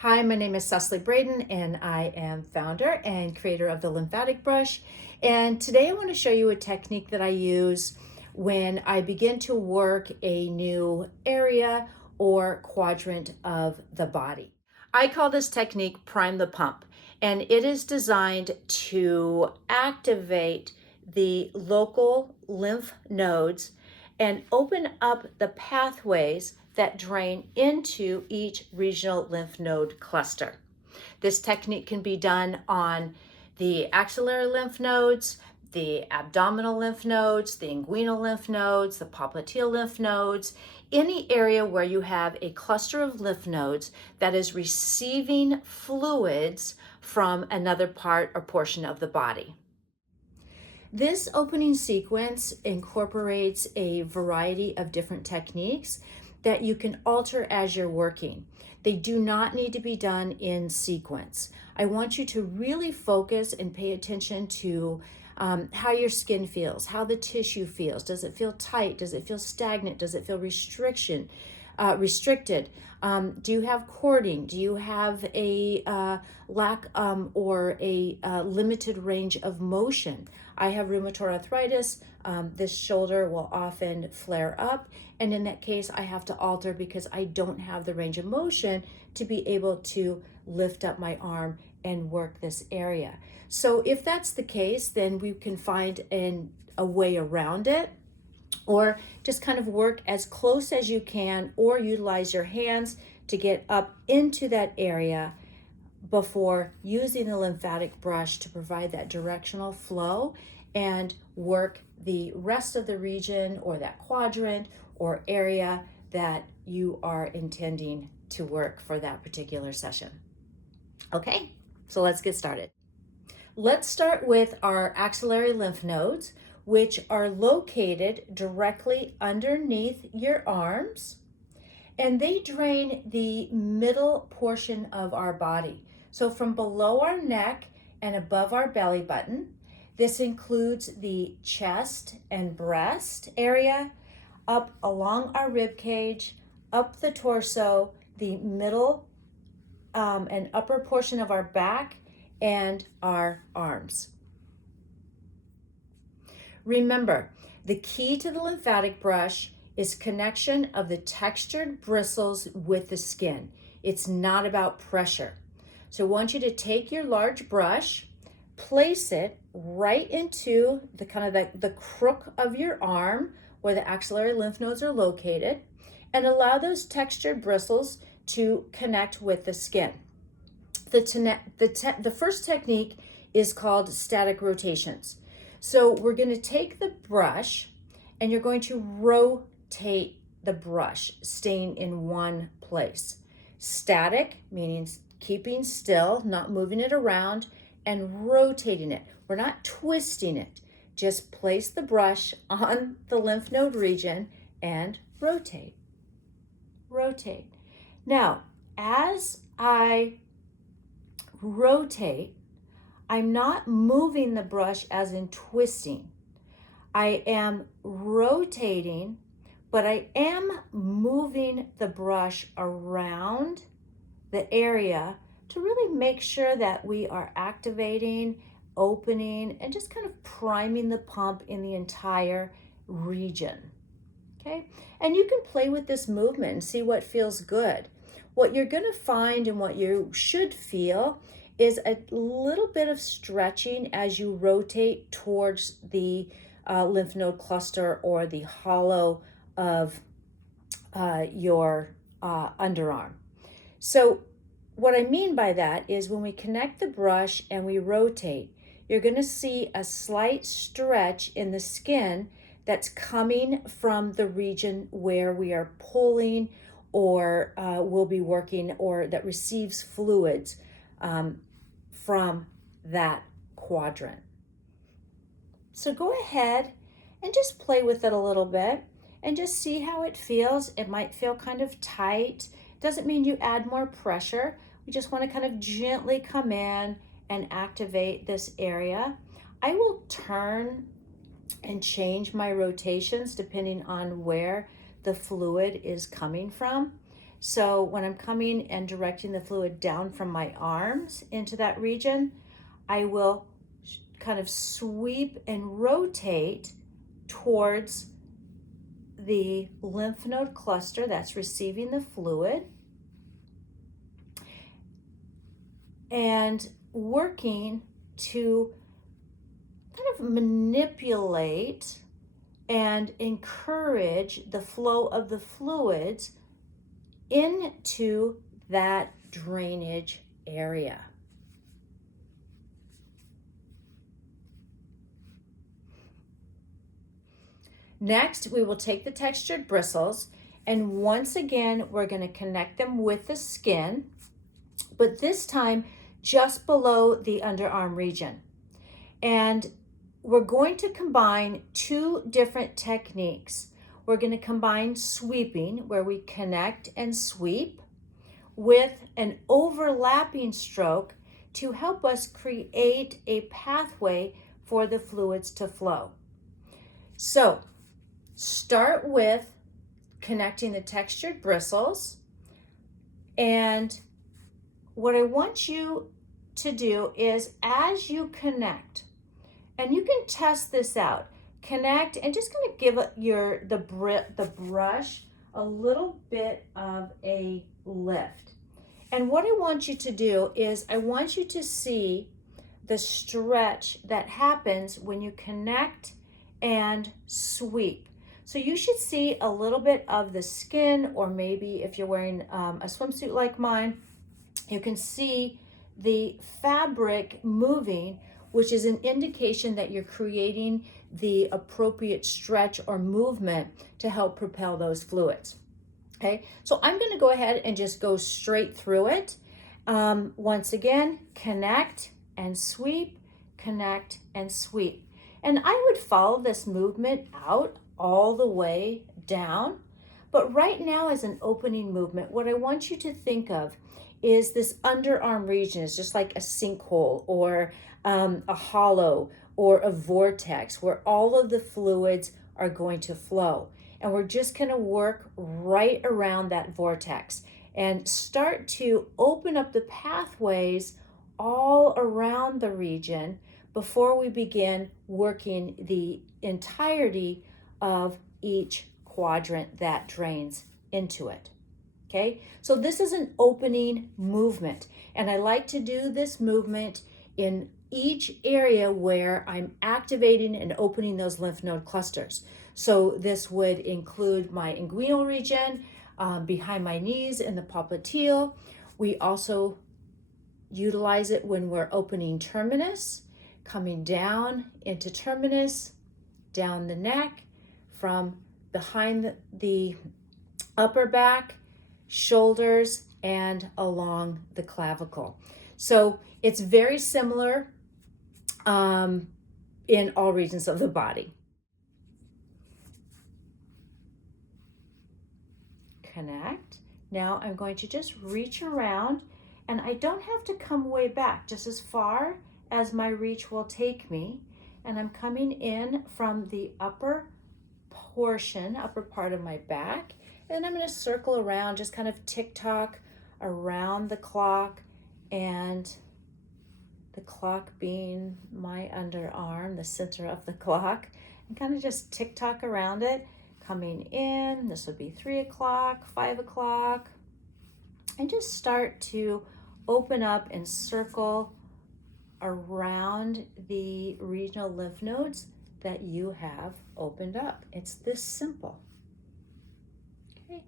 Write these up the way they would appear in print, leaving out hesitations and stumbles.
Hi, my name is Cecily Braden, and I am founder and creator of the Lymphatic brush. And today I want to show you a technique that I use when I begin to work a new area or quadrant of the body. I call this technique prime the pump, and it is designed to activate the local lymph nodes and open up the pathways that drain into each regional lymph node cluster. This technique can be done on the axillary lymph nodes, the abdominal lymph nodes, the inguinal lymph nodes, the popliteal lymph nodes, any area where you have a cluster of lymph nodes that is receiving fluids from another part or portion of the body. This opening sequence incorporates a variety of different techniques that you can alter as you're working. They do not need to be done in sequence. I want you to really focus and pay attention to how your skin feels, how the tissue feels. Does it feel tight? Does it feel stagnant? Does it feel restricted? Do you have cording? Do you have a lack or a limited range of motion? I have rheumatoid arthritis. This shoulder will often flare up, and in that case I have to alter because I don't have the range of motion to be able to lift up my arm and work this area. So if that's the case, then we can find a way around it, or just kind of work as close as you can, or utilize your hands to get up into that area before using the lymphatic brush to provide that directional flow and work the rest of the region or that quadrant or area that you are intending to work for that particular session. Okay, so let's get started. Let's start with our axillary lymph nodes, which are located directly underneath your arms, and they drain the middle portion of our body. So from below our neck and above our belly button, this includes the chest and breast area, up along our rib cage, up the torso, the middle and upper portion of our back, and our arms. Remember, the key to the lymphatic brush is connection of the textured bristles with the skin. It's not about pressure. So I want you to take your large brush, place it right into the kind of the crook of your arm where the axillary lymph nodes are located, and allow those textured bristles to connect with the skin. The first technique is called static rotations. So we're going to take the brush and you're going to rotate the brush, staying in one place. Static, meaning keeping still, not moving it around, and rotating it. We're not twisting it. Just place the brush on the lymph node region and rotate. Rotate. Now, as I rotate, I'm not moving the brush as in twisting. I am rotating, but I am moving the brush around the area to really make sure that we are activating, opening, and just kind of priming the pump in the entire region. Okay? And you can play with this movement and see what feels good. What you're going to find and what you should feel is a little bit of stretching as you rotate towards the lymph node cluster or the hollow of your underarm. So what I mean by that is when we connect the brush and we rotate, you're going to see a slight stretch in the skin that's coming from the region where we are pulling or will be working, or that receives fluids from that quadrant. So go ahead and just play with it a little bit and just see how it feels. It might feel kind of tight. Doesn't mean you add more pressure. We just want to kind of gently come in and activate this area. I will turn and change my rotations depending on where the fluid is coming from. So when I'm coming and directing the fluid down from my arms into that region, I will kind of sweep and rotate towards the lymph node cluster that's receiving the fluid, and working to kind of manipulate and encourage the flow of the fluids into that drainage area. Next, we will take the textured bristles, and once again, we're going to connect them with the skin, but this time just below the underarm region. And we're going to combine two different techniques. We're going to combine sweeping, where we connect and sweep, with an overlapping stroke to help us create a pathway for the fluids to flow. So, start with connecting the textured bristles, and what I want you to do is, as you connect, and you can test this out, connect and just kind of give the brush a little bit of a lift. And what I want you to do is, I want you to see the stretch that happens when you connect and sweep. So you should see a little bit of the skin, or maybe if you're wearing a swimsuit like mine, you can see the fabric moving, which is an indication that you're creating the appropriate stretch or movement to help propel those fluids. Okay, so I'm going to go ahead and just go straight through it. Once again, connect and sweep, connect and sweep. And I would follow this movement out all the way down. But right now, as an opening movement, what I want you to think of is this underarm region is just like a sinkhole, or a hollow, or a vortex, where all of the fluids are going to flow. And we're just going to work right around that vortex and start to open up the pathways all around the region before we begin working the entirety of each quadrant that drains into it. Okay, so this is an opening movement, and I like to do this movement in each area where I'm activating and opening those lymph node clusters. So this would include my inguinal region, behind my knees in the popliteal. We also utilize it when we're opening terminus, coming down into terminus, down the neck, from behind the upper back, shoulders, and along the clavicle. So it's very similar in all regions of the body. Connect. Now I'm going to just reach around, and I don't have to come way back, just as far as my reach will take me. And I'm coming in from the upper part of my back, and I'm going to circle around, just kind of tick-tock around the clock, and the clock being my underarm, the center of the clock, and kind of just tick-tock around it, coming in. This would be 3 o'clock, 5 o'clock, and just start to open up and circle around the regional lymph nodes that you have opened up. It's this simple. Okay.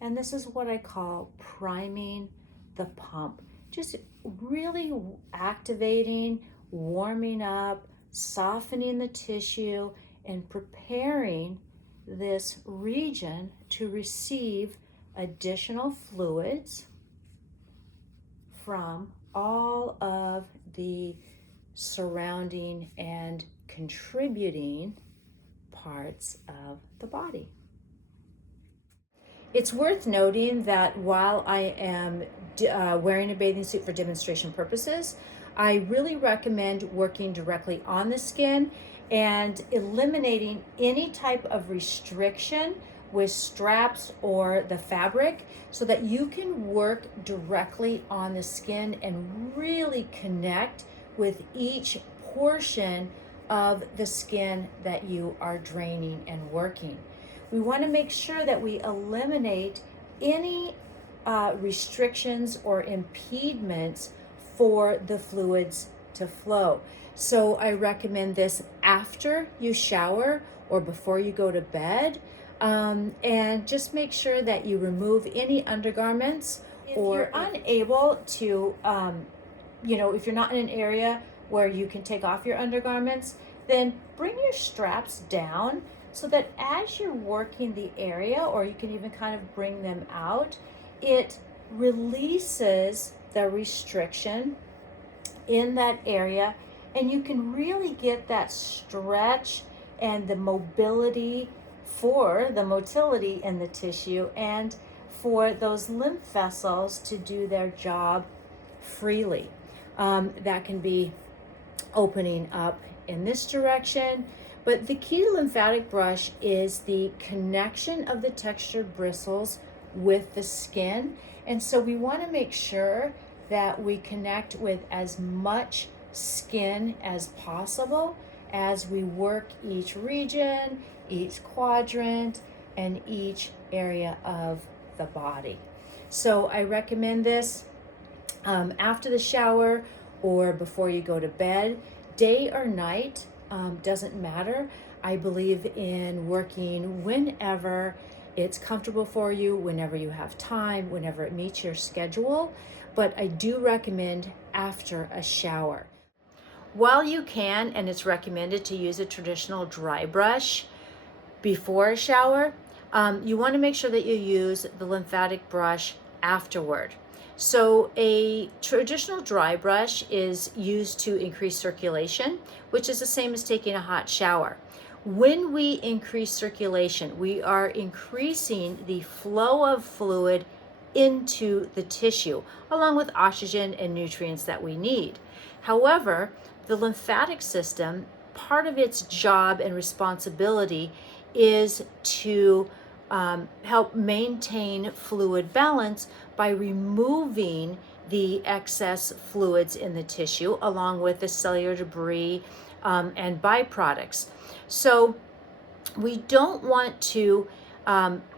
And this is what I call priming the pump. Just really activating, warming up, softening the tissue, and preparing this region to receive additional fluids from all of the surrounding and contributing parts of the body. It's worth noting that while I am wearing a bathing suit for demonstration purposes, I really recommend working directly on the skin and eliminating any type of restriction with straps or the fabric so that you can work directly on the skin and really connect with each portion of the skin that you are draining and working. We want to make sure that we eliminate any restrictions or impediments for the fluids to flow. So I recommend this after you shower or before you go to bed. And just make sure that you remove any undergarments. If you're unable to, if you're not in an area where you can take off your undergarments, then bring your straps down so that as you're working the area, or you can even kind of bring them out, it releases the restriction in that area, and you can really get that stretch and the mobility for the motility in the tissue and for those lymph vessels to do their job freely. That can be opening up in this direction, but the key to lymphatic brush is the connection of the textured bristles with the skin. And so we want to make sure that we connect with as much skin as possible as we work each region, each quadrant, and each area of the body. So I recommend this after the shower or before you go to bed. Day or night, doesn't matter. I believe in working whenever it's comfortable for you, whenever you have time, whenever it meets your schedule, but I do recommend after a shower. While you can, and it's recommended to use a traditional dry brush before a shower, you want to make sure that you use the lymphatic brush afterward. So a traditional dry brush is used to increase circulation, which is the same as taking a hot shower. When we increase circulation, we are increasing the flow of fluid into the tissue, along with oxygen and nutrients that we need. However, the lymphatic system, part of its job and responsibility is to help maintain fluid balance by removing the excess fluids in the tissue, along with the cellular debris and byproducts. So we don't want to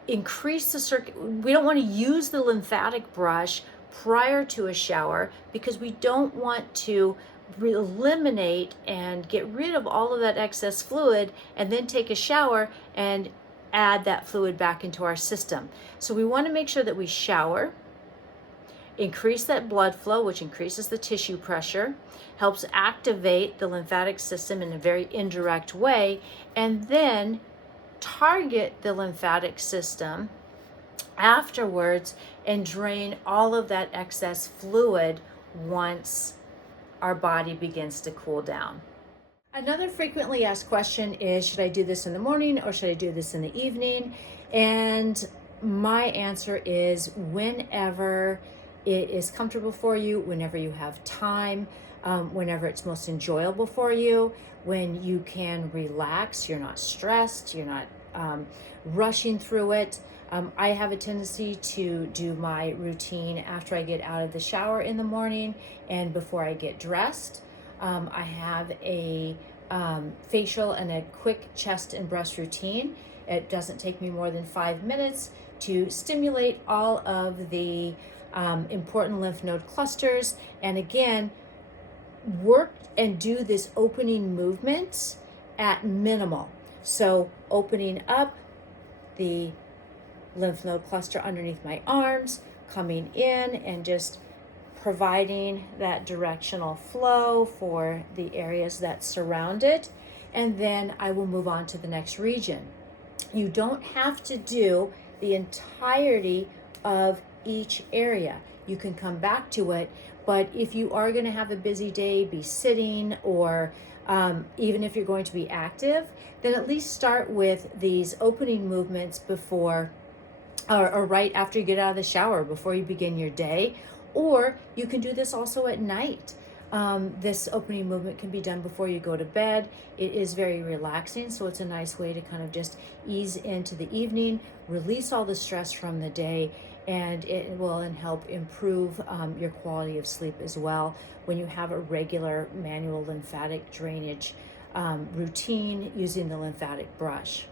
increase the we don't want to use the lymphatic brush prior to a shower, because we don't want to eliminate and get rid of all of that excess fluid and then take a shower and add that fluid back into our system. So we want to make sure that we shower, increase that blood flow, which increases the tissue pressure, helps activate the lymphatic system in a very indirect way, and then target the lymphatic system afterwards and drain all of that excess fluid once our body begins to cool down. Another frequently asked question is, should I do this in the morning or should I do this in the evening? And my answer is whenever it is comfortable for you, whenever you have time, whenever it's most enjoyable for you, when you can relax, you're not stressed, you're not rushing through it. I have a tendency to do my routine after I get out of the shower in the morning and before I get dressed. I have a facial and a quick chest and breast routine. It doesn't take me more than 5 minutes to stimulate all of the important lymph node clusters, and again, work and do this opening movement at minimal. So opening up the lymph node cluster underneath my arms, coming in and just providing that directional flow for the areas that surround it, and then I will move on to the next region. You don't have to do the entirety of each area. You can come back to it, but if you are going to have a busy day, be sitting, or even if you're going to be active, then at least start with these opening movements before or right after you get out of the shower, before you begin your day. Or you can do this also at night. This opening movement can be done before you go to bed. It is very relaxing, so it's a nice way to kind of just ease into the evening, release all the stress from the day, and it will help improve your quality of sleep as well when you have a regular manual lymphatic drainage routine using the lymphatic brush.